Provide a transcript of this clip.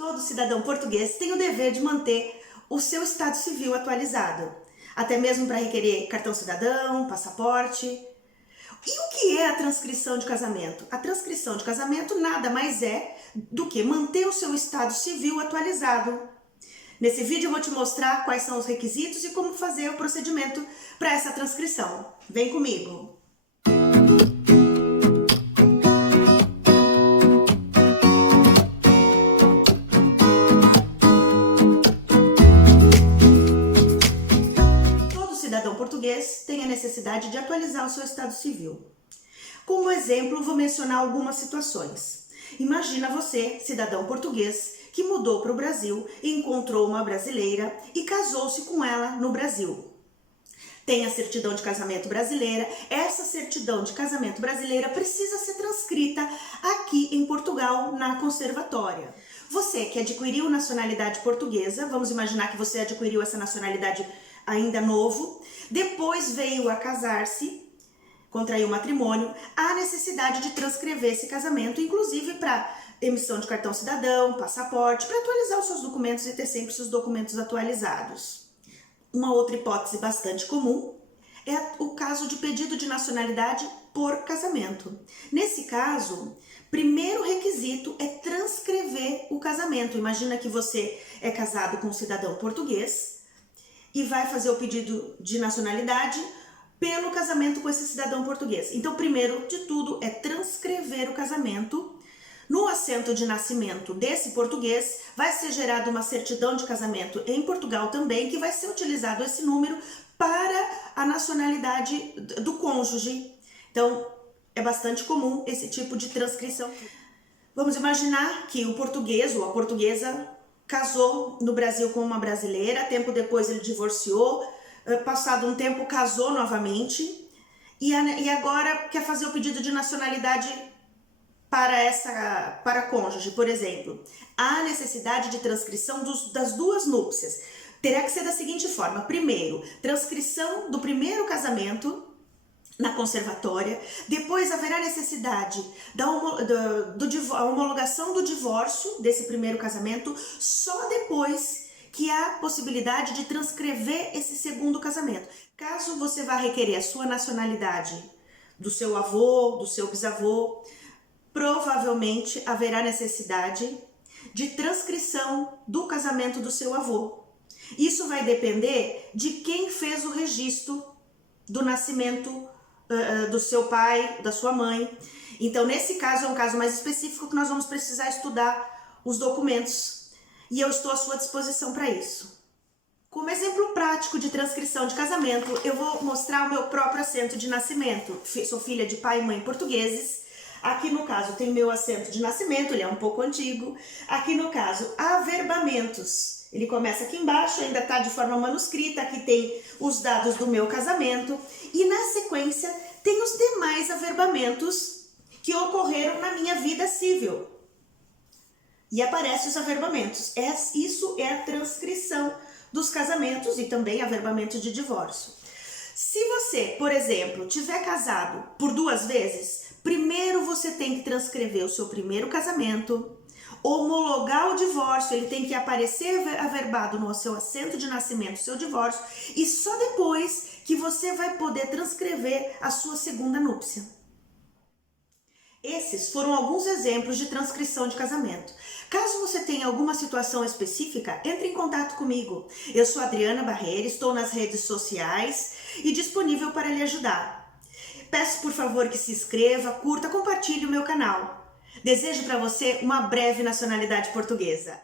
Todo cidadão português tem o dever de manter o seu estado civil atualizado, até mesmo para requerer cartão cidadão, passaporte. E o que é a transcrição de casamento? A transcrição de casamento nada mais é do que manter o seu estado civil atualizado. Nesse vídeo eu vou te mostrar quais são os requisitos e como fazer o procedimento para essa transcrição. Vem comigo! Cidadão português tem a necessidade de atualizar o seu estado civil. Como exemplo, vou mencionar algumas situações. Imagina você, cidadão português, que mudou para o Brasil e encontrou uma brasileira e casou-se com ela no Brasil. Tem a certidão de casamento brasileira. Essa certidão de casamento brasileira precisa ser transcrita aqui em Portugal, na conservatória. Você que adquiriu nacionalidade portuguesa, vamos imaginar que você adquiriu essa nacionalidade ainda novo, depois veio a casar-se, contraiu matrimônio, há necessidade de transcrever esse casamento, inclusive para emissão de cartão cidadão, passaporte, para atualizar os seus documentos e ter sempre seus documentos atualizados. Uma outra hipótese bastante comum é o caso de pedido de nacionalidade por casamento. Nesse caso, primeiro requisito é transcrever o casamento. Imagina que você é casado com um cidadão português e vai fazer o pedido de nacionalidade pelo casamento com esse cidadão português. Então, primeiro de tudo é transcrever o casamento. No assento de nascimento desse português, vai ser gerada uma certidão de casamento em Portugal também, que vai ser utilizado esse número para a nacionalidade do cônjuge. Então, é bastante comum esse tipo de transcrição. Vamos imaginar que o português ou a portuguesa casou no Brasil com uma brasileira, tempo depois ele divorciou, passado um tempo casou novamente e agora quer fazer o pedido de nacionalidade para a cônjuge, por exemplo. Há necessidade de transcrição das duas núpcias. Terá que ser da seguinte forma: primeiro, transcrição do primeiro casamento na conservatória, depois haverá necessidade da homologação do divórcio desse primeiro casamento, só depois que há possibilidade de transcrever esse segundo casamento. Caso você vá requerer a sua nacionalidade do seu avô, do seu bisavô, provavelmente haverá necessidade de transcrição do casamento do seu avô. Isso vai depender de quem fez o registro do nascimento do seu pai, da sua mãe. Então, nesse caso, é um caso mais específico que nós vamos precisar estudar os documentos e eu estou à sua disposição para isso. Como exemplo prático de transcrição de casamento, eu vou mostrar o meu próprio assento de nascimento. Sou filha de pai e mãe portugueses. Aqui no caso tem meu assento de nascimento, ele é um pouco antigo. Aqui no caso, averbamentos. Ele começa aqui embaixo, ainda está de forma manuscrita, aqui tem os dados do meu casamento. E na sequência tem os demais averbamentos que ocorreram na minha vida civil. E aparecem os averbamentos. Isso é a transcrição dos casamentos e também averbamento de divórcio. Se você, por exemplo, tiver casado por 2 vezes, primeiro você tem que transcrever o seu primeiro casamento, homologar o divórcio, ele tem que aparecer averbado no seu assento de nascimento, seu divórcio, e só depois que você vai poder transcrever a sua segunda núpcia. Esses foram alguns exemplos de transcrição de casamento. Caso você tenha alguma situação específica, entre em contato comigo. Eu sou Adriana Barreira, estou nas redes sociais e disponível para lhe ajudar. Peço por favor que se inscreva, curta, compartilhe o meu canal. Desejo para você uma breve nacionalidade portuguesa.